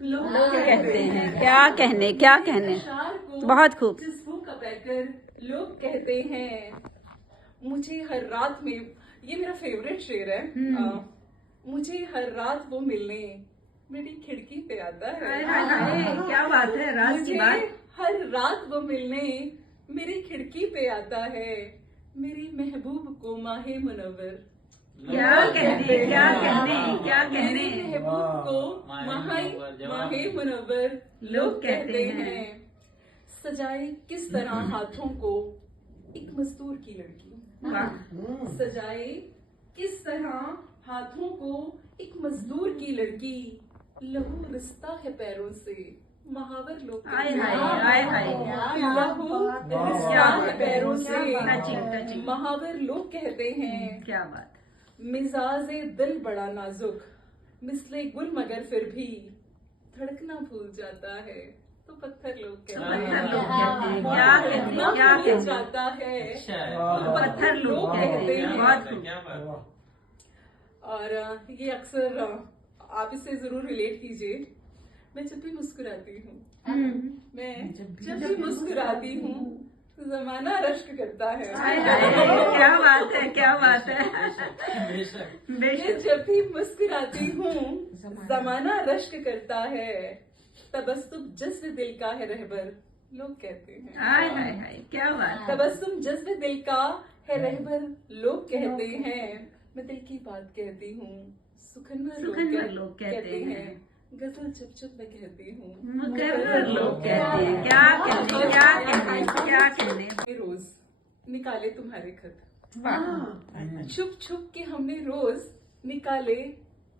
लोग कहते हैं, क्या कहने, क्या कहने, अशार को बहुत खूब। जिस्मों का पैकर लोग कहते हैं। मुझे हर रात में, ये मेरा फेवरेट शेर है, मुझे हर रात वो मिलने मेरी खिड़की पे आता है। आय हाय हाय, क्या बात है, राज की मुझे बात। हर रात वो मिलने मेरी खिड़की पे आता है, मेरी महबूब को माहे मुनव्वर। क्या कहने, क्या कहने, क्या कहने, मेरी महबूब को माहे मुनव्वर लोग कहते हैं। सजाए किस तरह हाथों को एक मजदूर की लड़की, वाह, सजाए किस तरह हाथों को एक मजदूर की लड़की, लहू रिश्ता है पैरों से महावर लोग आय कहते हाय, हैं। आय हाय, लहू रिश्ता है पैरों से टचिंग टचिंग, महावर लोग कहते हैं। क्या बात, मिजाजे दिल बड़ा नाजुक मिसले गुल, मगर फिर भी धड़कना भूल जाता है तो पत्थर लोग कहते पत्थर हैं। लोग कहते हैं, क्या कहने, क्या भूल कहने, जाता है तो पत्थर लोग कहते हैं, बहुत खूब। और ये अक्सर आप इससे जरूर रिलेट कीजिए। मैं जब भी मुस्कुराती हूँ, मैं जब भी मुस्कुराती हूँ, जमाना रश्क करता है। आय हाय, क्या बात है, क्या बात है, मैं बेशक, जब भी मुस्कुराती हूँ, जमाना रश्क करता है, तबस्सुम जज्ब दिल का है रहबर लोग कहते हैं। आय हाय हाय, क्या बात है, तबस्सुम जज्ब दिल का है रहबर लोग कहते हैं। मैं दिल की बात कहती हूँ, सुखनवर लोग कहते हैं। गजल जब जब मैं कहती हूँ, मुकर्रर लोग कहते हैं, क्या कहने, क्या कहने, क्या कहने, रोज निकाले तुम्हारे खत, वाह, छुप छुप के हमने रोज निकाले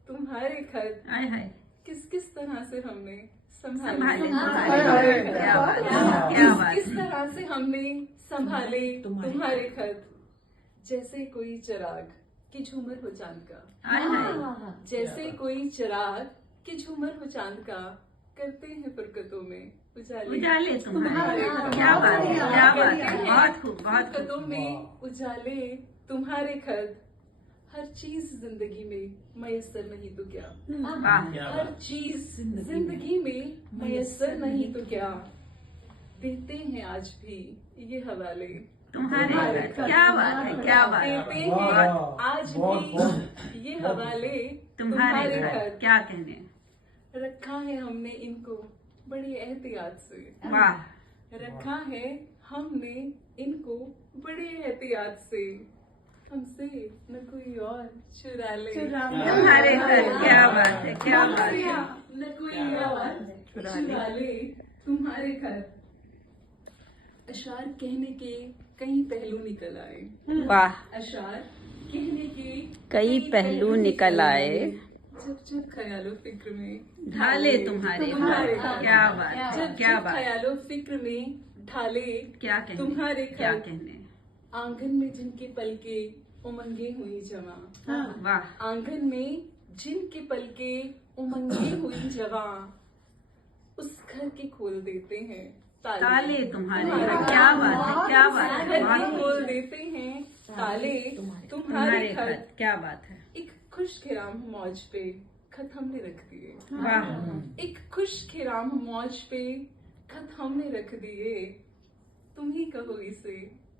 तुम्हारे खत, आय हाय, किस किस तरह से हमने संभाले, संभाले, क्या बात है, क्या बात किस है, तरह से हमने संभाले तुम्हारे खत, जैसे कोई चिराग की झूमर हो चांद का, आय हाय, जैसे कोई चिराग की झूमर हो चांद का, करते हैं फुरकतों में उजाले तुम्हारे, क्या बात है, क्या बात है, बहुत खूब, बहुत खूब, फुरकतों में उजाले तुम्हारे खत, हर चीज जिंदगी में मयसर नहीं तो क्या, वाह, हर चीज जिंदगी में मयसर नहीं तो क्या, देते हैं आज भी ये हवाले तुम्हारे घर, क्या बात है, क्या बात है। कहते हैं आज भी ये हवाले तुम्हारे घर, क्या कहने। रखा है हमने इनको बड़ी एहतियात से, वाह, रखा है हमने इनको बड़े एहतियात से, हमसे न कोई और चुरा ले। तुम्हारे घर, क्या बात है, क्या बात है। न कोई और चुरा ले तुम्हारे घर। अशार कहने के कई पहलू निकल आए, वाह, अशार कहने के कई पहलू निकल आए। जब जब ख्यालो फिक्र में ढाले तुम्हारे घर, क्या बात है, जब क्या जब बात है। ख्यालो फिक्र में ढाले क्या कहने, तुम्हारे क्या घर। कहने। आंगन में जिनके पलके उमंगे हुई जमा, वाह, आंगन में जिनके पलके उमंगे हुई जवा, उस घर के खोल देते हैं ताले तुम्हारे घर, क्या बात है, क्या बात है। घर बहुत के खूब। खोल देते हैं ताले तुम्हारे तुम्हारे घर, घर। क्या बात है। एक खुश खिराम मौज पे खत हमने रख दिए, वाह, एक खुश खिराम मौज पे खत हमने रख दिए, तुम ही कहो इसे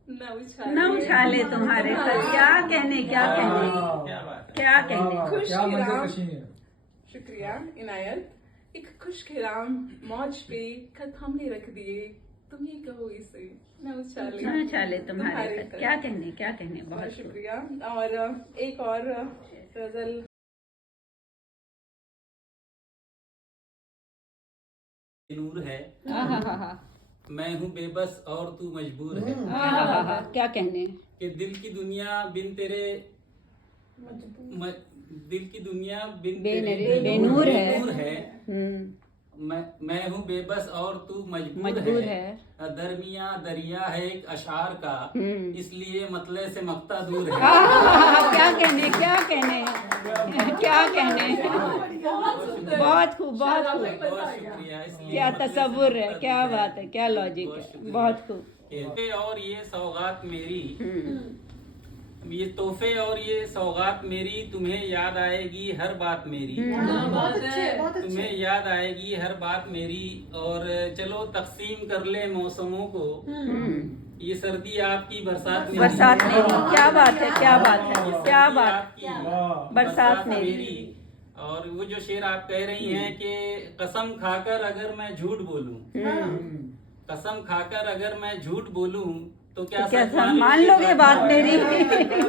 न उछाले। न उछाले तुम्हारे घर, क्या कहने, क्या कहने, क्या कहने। खुश क्या मंजर खिराम, कशी है। शुक्रिया इनायत। एक खुश खिराम मौज पे खत हमने रख दिए, तुम ही कहो इसे न उछाले। न उछाले तुम्हारे घर, क्या कहने, क्या कहने। बहुत बहुत खूब। शुक्रिया। और एक और गजल नूर है, आहा, मैं हूँ बेबस और तू मजबूर है, आहा, क्या कहने। कि दिल की दुनिया बिन तेरे दिल की दुनिया बिन तेरे बेनूर है। बेनूर है। हम्म, मैं हूँ बेबस और तू मजबूर है। दरमिया दरिया है एक अशार का, हम्म। इसलिए मतले से मक्ता दूर है। आहा, क्या कहने, क्या कहने, क्या कहने। बहुत खूब, बहुत खूब। बहुत शुक्रिया। इसलिए क्या मतले से तसव्वुर है, मक्ता क्या दूर बात है, क्या लॉजिक बहुत है। शुक्रिया। बहुत खूब। तोहफे और ये सौगात मेरी, हम्म, ये तोहफे और ये सौगात मेरी, तुम्हें याद आएगी हर बात मेरी, बहुत अच्छे, बहुत अच्छे। तुम्हें याद आएगी हर बात मेरी। और चलो तकसीम कर ले मौसमों को, ये सर्दी आपकी बरसात मेरी। बरसात मेरी, क्या बात है, क्या बात है, ये क्या सर्दी बात। आपकी, बरसात मेरी। और वो जो शेर आप कह रही हैं कि कसम खाकर अगर मैं झूठ बोलूं, कसम खाकर अगर मैं झूठ बोलूं तो क्या क्या सच मान लोगे बात मेरी।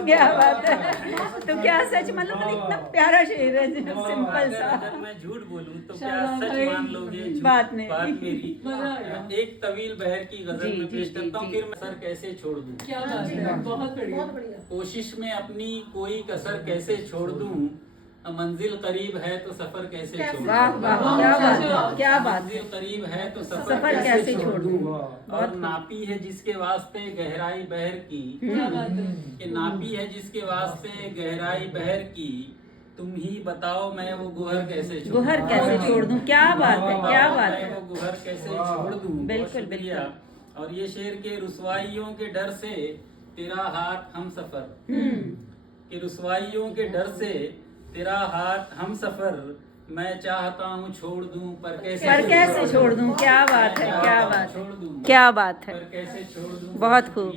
क्या बात है, तो क्या सच, मतलब इतना प्यारा शेर है, सिंपल सा। अगर मैं झूठ बोलूं तो क्या सच मान लोगे झूठ बात मेरी। मेरी। एक तवील बहर की गजल जी, में जी, पेश करता हूँ, जी, फिर मैं सर कैसे छोड़ दूं। क्या बात है, बहुत बढ़िया। बहुत बढ़िया। कोशिश में अपनी कोई कसर कैसे छोड़ दूं, मंजिल करीब है तो सफर कैसे छोड़ दूं। वाह वाह, क्या बात है, क्या बात है। मंजिल करीब है तो सफर सफर कैसे छोड़ दूं। और नापी है जिसके वास्ते गहराई बहर की, क्या बात है। कि नापी है जिसके वास्ते गहराई बहर की, तुम ही बताओ मैं वो गुहर कैसे छोड़ दूं। गुहर कैसे छोड़ दूं, क्या बात है, क्या बात मैं है। वो गुहर कैसे छोड़ दूं। बहुत बिल्कुल, शुक्रिया। और ये शेर के रुसवाइयों के डर से तेरा हाथ हम सफर, कि रुसवाइयों के डर से तेरा हाथ हम सफर, मैं चाहता हूँ छोड़ दूं पर कैसे छोड़ दूं, क्या बात है, क्या बात है, छोड़ दूं क्या बात है। पर कैसे छोड़ दूं। बहुत खूब।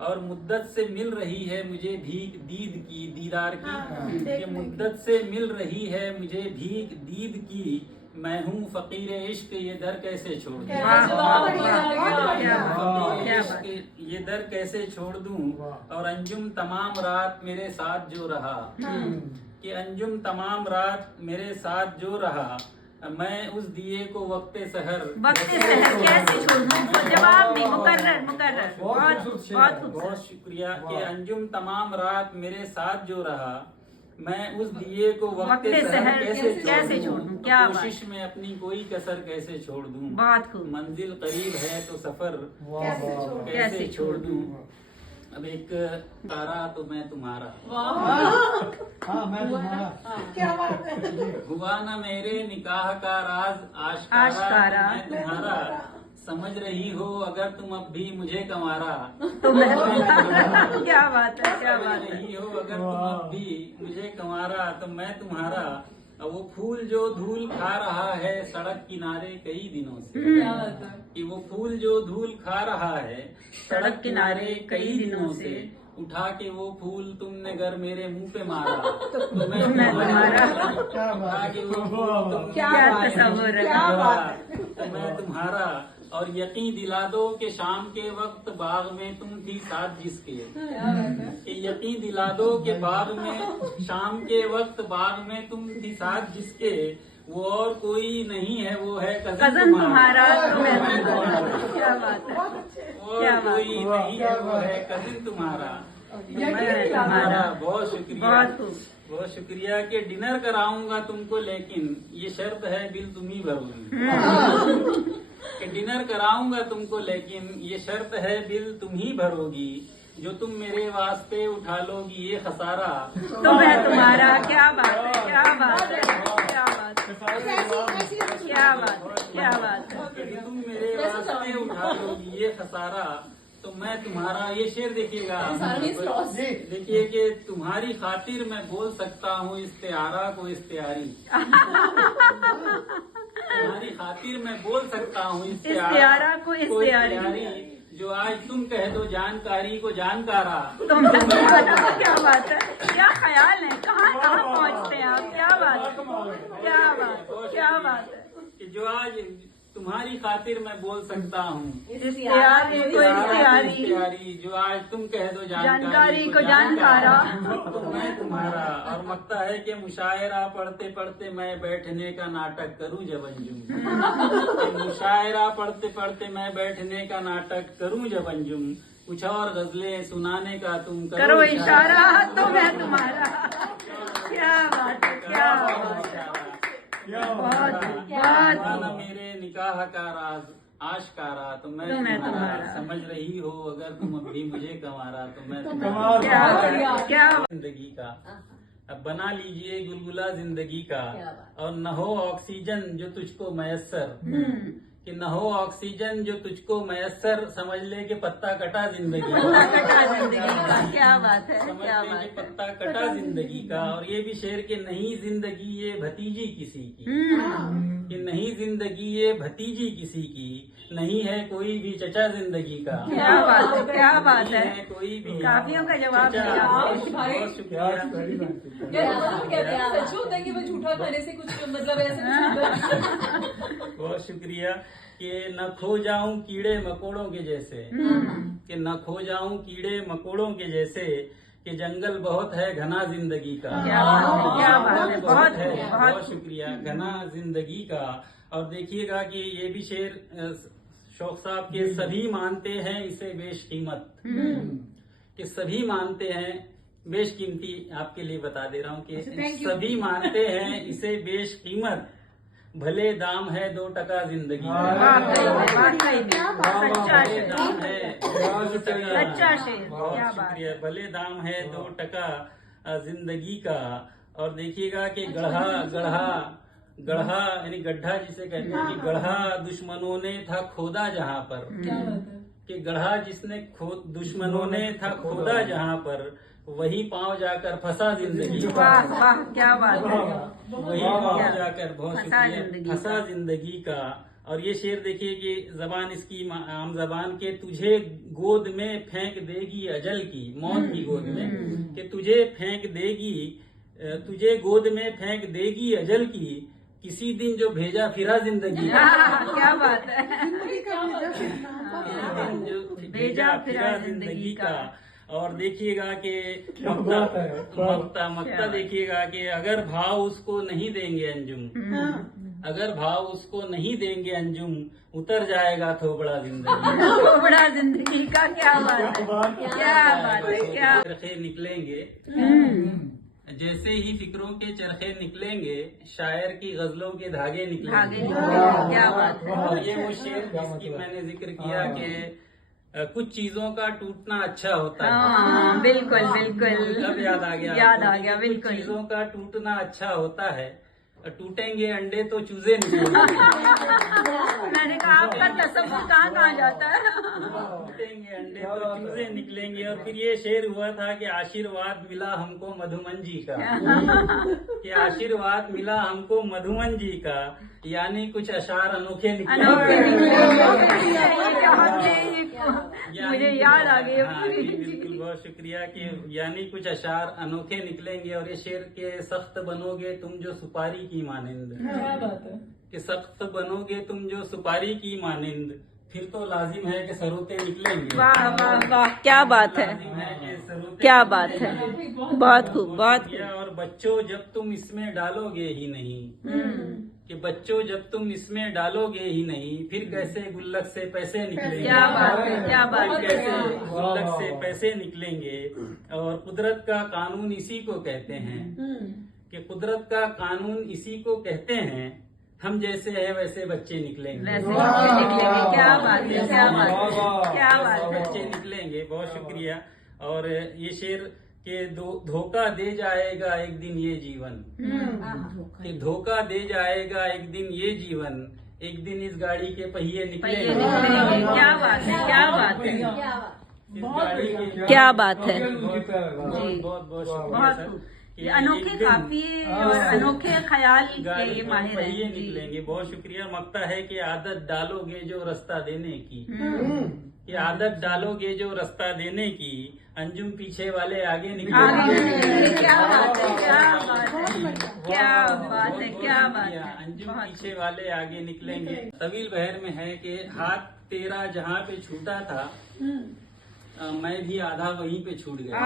और मुद्दत से मिल रही है मुझे भीख दीद की, दीदार की, कि मुद्दत से मिल रही है मुझे भीख दीद की, मैं हूँ फकीर इश्क ये दर कैसे छोड़ दूं। वाह, वाह, वाह, फकीर क्या बात इश्क ये दर कैसे छोड़ दूं। और अंजुम तमाम रात मेरे साथ जो रहा, कि अंजुम तमाम रात मेरे साथ जो रहा, मैं उस दिए को वक्ते सहर कैसे छोड़ दूं। जवाब भी मुकर्रर, मुकर्रर। बहुत बहुत बहुत शुक्रिया। कि अंजुम तमाम रात मेरे साथ जो रहा, मैं उस दिए को वक्ते सहर कैसे छोड़ दूं। क्या बात। कोशिश में अपनी कोई कसर कैसे छोड़ दूं। बहुत खूब। मंजिल करीब है तो सफर कैसे छोड़ दूं। अब एक तारा तो मैं तुम्हारा, हाँ मैं तुम्हारा। क्या बात है। हुआ ना मेरे निकाह का राज आशकारा, आशकारा। मैं तुम्हारा, समझ रही हो अगर तुम अब भी मुझे कमारा, तो मैं क्या बात है, क्या बात समझ है। रही हो अगर तुम अब भी मुझे कमारा, तो मैं तुम्हारा, अब वो फूल जो धूल खा रहा है सड़क किनारे कई दिनों से, कि वो फूल जो धूल खा रहा है सड़क किनारे कई दिनों से, उठा के वो फूल तुमने घर मेरे मुंह पे मारा तो मैं उठा के वो फूल तुमने तो मैं तुम्हारा। और यकीन दिला दो कि शाम के वक्त बाग में तुम थी साथ जिसके, कि यकीन दिला दो कि बाग में शाम के वक्त बाग में तुम थी साथ जिसके, वो और कोई नहीं है वो है कजन तुम्हारा। क्या बात है, और कोई नहीं है वो है कजिन तुम्हारा। तुम्हारा बहुत शुक्रिया, बहुत शुक्रिया कि डिनर कराऊंगा तुमको, लेकिन ये शर्त है बिल तुम ही भरोगी। कि डिनर कराऊंगा तुमको लेकिन ये शर्त है बिल तुम ही भरोगी, जो तुम मेरे वास्ते उठा लोगी ये खसारा तो मैं तुम्हारा। क्या बात है, क्या बात है, क्या बात है, क्या बात है, क्या बात है। कि तुम मेरे वास्ते उठा लोगी ये खसारा तो मैं तुम्हारा। ये शेर देखिएगा, देखिए कि तुम्हारी खातिर मैं बोल सकता हूँ इस्तेआरा को इस्तेआरी। तुम्हारी खातिर मैं बोल सकता हूँ इस्तेआरा को इस्तेआरी, जो आज तुम कह दो जानकारी को जानकारा। क्या बात है, क्या ख्याल है, कहाँ कहाँ पहुँचते हैं आप। क्या बात है, क्या बात, क्या बात है कि जो आज तुम्हारी खातिर मैं बोल सकता हूँ इस्तेआरी को इस्तेआरी, जो आज तुम कह दो जानकारी को जानकारा तो मैं तुम्हारा। और मकता है कि मुशायरा पढ़ते पढ़ते मैं बैठने का नाटक करूँ जब अंजुम। मुशायरा पढ़ते पढ़ते मैं बैठने का नाटक करूँ जब अंजुम, कुछ और गजलें सुनाने का तुम करो इशारा तो मैं तुम्हारा। क्या बात है, क्या बात है, बहुत बहुत। मेरे निकाह का राज आशकारा तो मैं तुम्हारा। समझ रही हो अगर तुम अभी मुझे कमारा तो मैं तुम्हारा। क्या जिंदगी का अब बना लीजिए गुलगुला जिंदगी का, और न हो ऑक्सीजन जो तुझको मयसर, कि न हो ऑक्सीजन जो तुझको मयसर, समझ ले कि पत्ता कटा जिंदगी का। क्या बात है, समझ क्या ले कि बात है। पत्ता कटा जिंदगी का। और ये भी शेर के नहीं जिंदगी ये भतीजी किसी की, कि नहीं जिंदगी ये भतीजी किसी की, नहीं है कोई भी चचा जिंदगी का। क्या बात है, क्या बात है, कोई भी काफियों का जवाब दिया। बहुत शुक्रिया। कहते हैं सच होता है कि वो झूठा खाने से कुछ मतलब ऐसे बहुत शुक्रिया कि न खो जाऊं कीड़े मकोड़ों के जैसे, कि न खो जाऊं कीड़े मकोड़ों के जैसे, कि जंगल बहुत है घना जिंदगी का। क्या बात है, क्या बात है, बहुत है। बहुत बहुत शुक्रिया, घना जिंदगी का। और देखिएगा कि ये भी शेर शौक साहब के सभी मानते हैं इसे बेशकीमत, कि सभी मानते हैं बेशकीमती। आपके लिए बता दे रहा हूँ कि सभी मानते हैं इसे बेशकीमत, भले दाम है 2 टका जिंदगी का। सच्चा शेर, दाम है सच्चा शेर। बहुत क्या बात शुक्रिया। भले दाम है 2 टका जिंदगी का। और देखिएगा कि गढ़ा यानी गड्ढा जिसे कहते हैं, कि गढ़ा दुश्मनों ने था खोदा जहाँ पर, कि गढ़ा जिसने दुश्मनों ने था खोदा जहाँ पर, वही पांव जाकर फंसा जिंदगी। वाह वाह, क्या बात है, वही पांव जाकर, बहुत फंसा शुक्रिया, जिंदगी फंसा का। जिंदगी का। और ये शेर देखिए कि जबान इसकी आम जबान के, तुझे गोद में फेंक देगी अजल की, मौत की गोद में, कि तुझे फेंक देगी, तुझे गोद में फेंक देगी अजल की, किसी दिन जो भेजा फिरा जिंदगी का। क्या बात है, जो भेजा फिरा जिंदगी का। और देखिएगा कि मक्ता देखिएगा कि अगर भाव उसको नहीं देंगे अंजुम, अगर भाव उसको नहीं देंगे अंजुम, उतर जाएगा थोबड़ा जिंदगी। थोबड़ा जिंदगी का। क्या बात है, क्या बात है, क्या। चरखे निकलेंगे जैसे ही फिक्रों के चरखे निकलेंगे, शायर की गजलों के धागे निकलेंगे। क्या बात है। और ये वो शेर जिसकी मैंने जिक्र किया कि कुछ चीजों का टूटना अच्छा होता है। बिल्कुल बिल्कुल, अब याद आ गया, याद आ गया, कुछ बिल्कुल। चीजों का टूटना अच्छा होता है, टूटेंगे अंडे तो चूजे निकलेंगे। मैंने कहा आपका तसव्वुर कहाँ कहाँ जाता है। टूटेंगे अंडे तो चूजे निकलेंगे। और फिर ये शेर हुआ था कि आशीर्वाद मिला हमको मधुमन जी का, कि आशीर्वाद मिला हमको मधुमन जी का, यानी कुछ अशार अनोखे निकले। मुझे याद आ गई। हाँ जी, बिल्कुल, बहुत शुक्रिया कि यानी कुछ अशार अनोखे निकलेंगे। और ये शेर के सख्त बनोगे तुम जो सुपारी की मानिंद, क्या बात है। कि सख्त बनोगे तुम जो सुपारी की मानिंद, फिर तो लाजिम है कि सरोते निकलेंगे। वाह वाह वाह, क्या बात है, लाजिम है कि सरोते क्या बात है, निकलेंगे। बहुत खूब, बहुत शुक्रिया। और बच्चों जब तुम इसमें डालोगे ही नहीं, कि बच्चों जब तुम इसमें डालोगे ही नहीं, फिर कैसे गुल्लक से पैसे निकलेंगे। क्या बात है, क्या बात फिर है। कैसे गुल्लक से पैसे निकलेंगे। और कुदरत का कानून इसी को कहते हैं, कि कुदरत का कानून इसी को कहते हैं, हम जैसे है वैसे बच्चे निकलेंगे। वैसे बच्चे निकलेंगे। क्या बात है, क्या बात है, क्या बात है। बच्चे निकलेंगे। बहुत शुक्रिया। और ये शेर के धोखा दे जाएगा एक दिन ये जीवन, कि धोखा दे जाएगा एक दिन ये जीवन, एक दिन इस गाड़ी के पहिए पहिए निकलेंगे। निकलेंगे। क्या बात है, क्या बात है, इस गाड़ी के- क्या बात है। बहुत जी, बहुत बहुत शुक्रिया बहुत सर। खूब। कि ये अनोखे एक दिन काफिए और अनोखे ख्याल के गाड़ी ये के माहिर पहिए हैं। जी। निकलेंगे। बहुत शुक्रिया। मकता है कि आदत डालोगे जो रास्ता देने की, कि आदत डालोगे जो रास्ता देने की, अंजुम पीछे वाले आगे आगे निकलेंगे। निकलेंगे। क्या बात है, क्या बात है, क्या बात है, क्या बात है। अंजुम बहुत पीछे वाले आगे निकलेंगे। तवील बहर में है कि हाथ तेरा जहाँ पे छूटा था, मैं भी आधा वहीं पे छूट गया।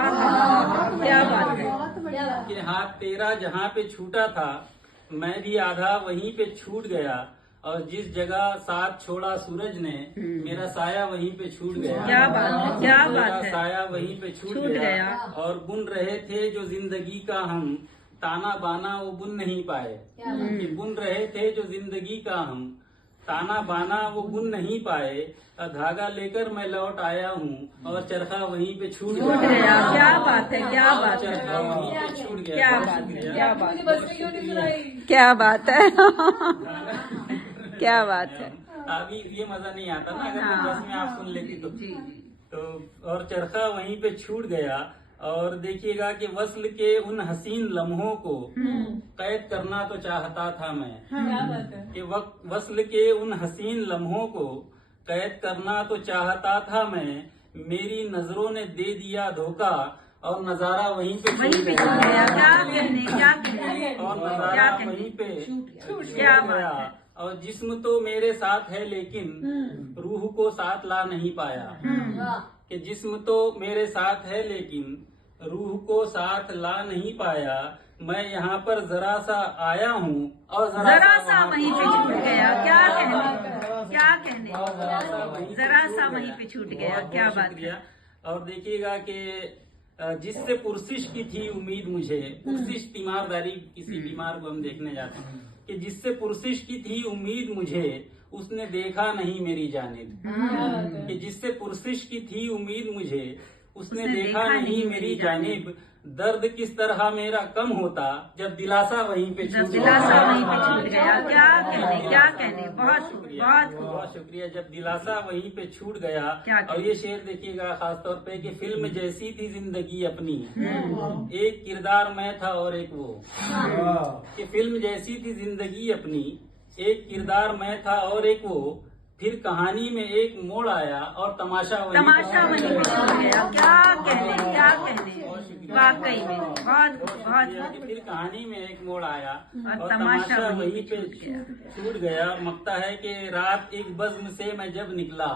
क्या बात है। कि हाथ तेरा जहाँ पे छूटा था, मैं भी आधा वहीं पे छूट गया। और जिस जगह साथ छोड़ा सूरज ने, मेरा साया वहीं पे छूट गया। क्या बात है, क्या मेरा बात है। साया वहीं पे छूट छूट गया। गया। और बुन रहे थे जो जिंदगी का हम, ताना बाना वो बुन नहीं पाए। कि बुन रहे थे जो जिंदगी का हम, ताना बाना वो बुन नहीं पाए। धागा लेकर मैं लौट आया हूँ और चरखा वहीं पे छूट गया। क्या बात है, क्या बात है, चरखा वहीं पे छूट गया। क्या बहुत बात है, शुक्रिया। क्या बात मुझे बस क्यों नहीं सुनाई। क्या बात है। क्या बात है। अभी ये मजा नहीं आता ना, अगर हाँ। बस में आप सुन लेती तो। जी। तो और चरखा वहीं पे छूट गया। और देखिएगा कि वस्ल के उन हसीन लम्हों को कैद करना तो चाहता था मैं। क्या बात है। कि वस्ल के उन हसीन लम्हों को कैद करना तो चाहता था मैं, मेरी नजरों ने दे दिया धोखा और नजारा वहीं पे वहीं छूट पे गया। छूट गया। क्या कहने, क्या कहने, और क्या नजारा कहने। वहीं पे छूट क्या गया। बात है। और जिस्म तो मेरे साथ है लेकिन रूह को साथ ला नहीं पाया। कि जिस्म तो मेरे साथ है लेकिन रूह को साथ ला नहीं पाया। मैं यहाँ पर जरा सा आया हूँ और जरा सा वहाँ वहीं पे छूट गया। क्या कहने, क्या कहने, जरा सा वहीं पे छूट गया। बहुत क्या बहुत बात है। शुक्रिया। और देखिएगा कि जिससे पुरसिश की थी उम्मीद मुझे, पुरसिश तीमारदारी, किसी बीमार को हम देखने जाते हैं, कि जिससे पुरसिश की थी उम्मीद मुझे, उसने देखा नहीं मेरी जानिब। कि जिससे पुरसिश की थी उम्मीद मुझे, उसने देखा नहीं मेरी जानिब। दर्द किस तरह मेरा कम होता जब दिलासा वहीं पे जब छूट दिलासा गया। वहीं पे छूट गया। क्या कहने, क्या कहने। बहुत खूब, बहुत खूब। बहुत शुक्रिया। जब दिलासा वहीं पे छूट गया। क्या और ये शेर देखिएगा खास तौर पे कि फिल्म जैसी थी जिंदगी अपनी, एक किरदार मैं था और एक वो। कि फिल्म जैसी थी जिंदगी अपनी, एक किरदार मैं था और एक वो। फिर कहानी में एक मोड़ आया और तमाशा वहीं पे छूट गया। क्या कहने, क्या कहने। वाकई में बहुत कि फिर कहानी में एक मोड़ आया और और तमाशा तमाशा वहीं वहीं पे पे छूट गया। मकता है कि रात एक बज़्म से मैं जब निकला,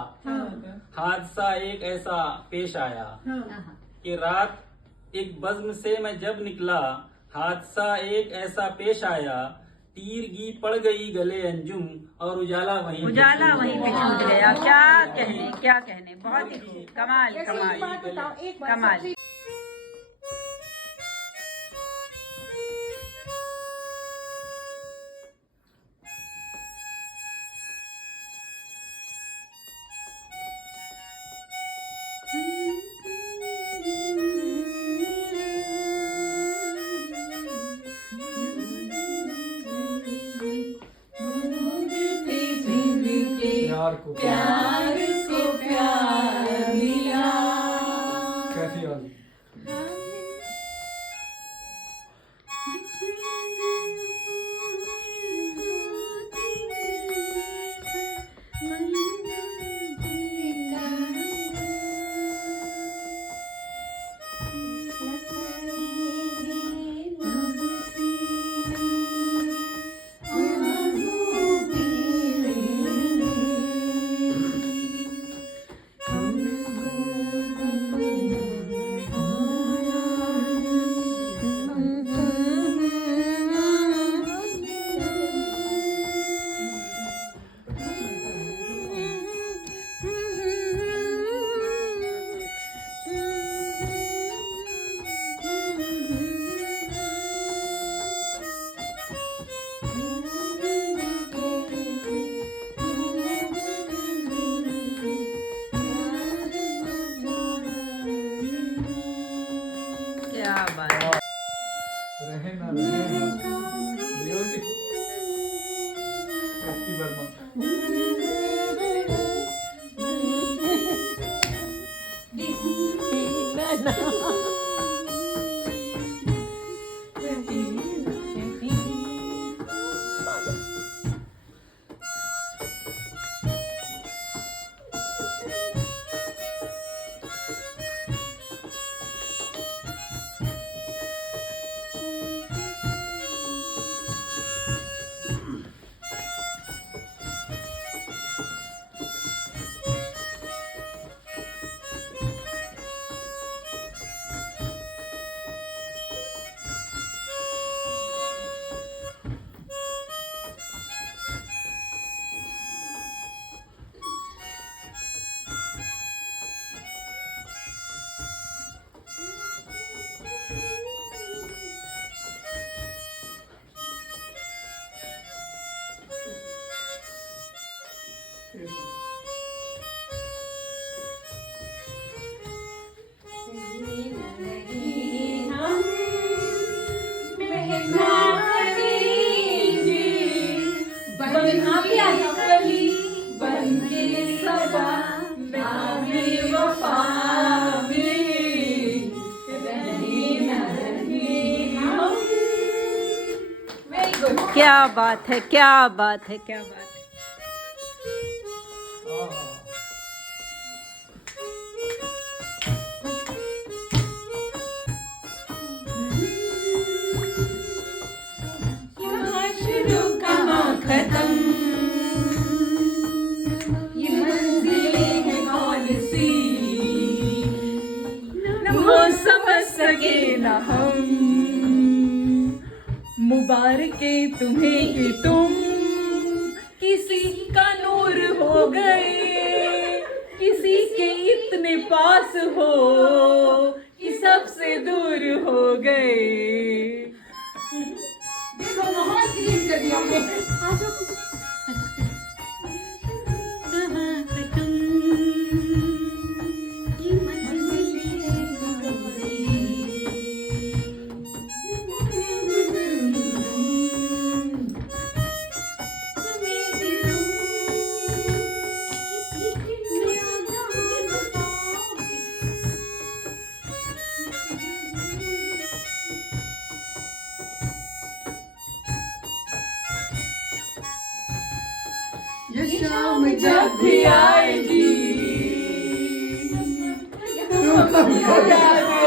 हादसा एक ऐसा पेश आया। कि रात एक बज़्म से मैं जब निकला, हादसा एक ऐसा पेश आया। तीरगी पड़ गई गले अंजुम और उजाला वहीं पे छूट गया। क्या कहने, क्या कहने। बहुत ही खूब। कमाल, कमाल, कमाल। प्यार को प्यार मिला। कैफी वाली क्या बात है। रहे ना रहे ब्यूटीफुल एसपी बर्मन क्या बात है, क्या बात है, क्या बात है। सके न हम मुबारके तुम्हें कि तुम किसी का नूर हो गए, किसी के इतने पास हो कि सबसे दूर हो गए। देखो माहौल क्रिएट कर दिया हमने। ये शाम जब भी आएगी तुमको याद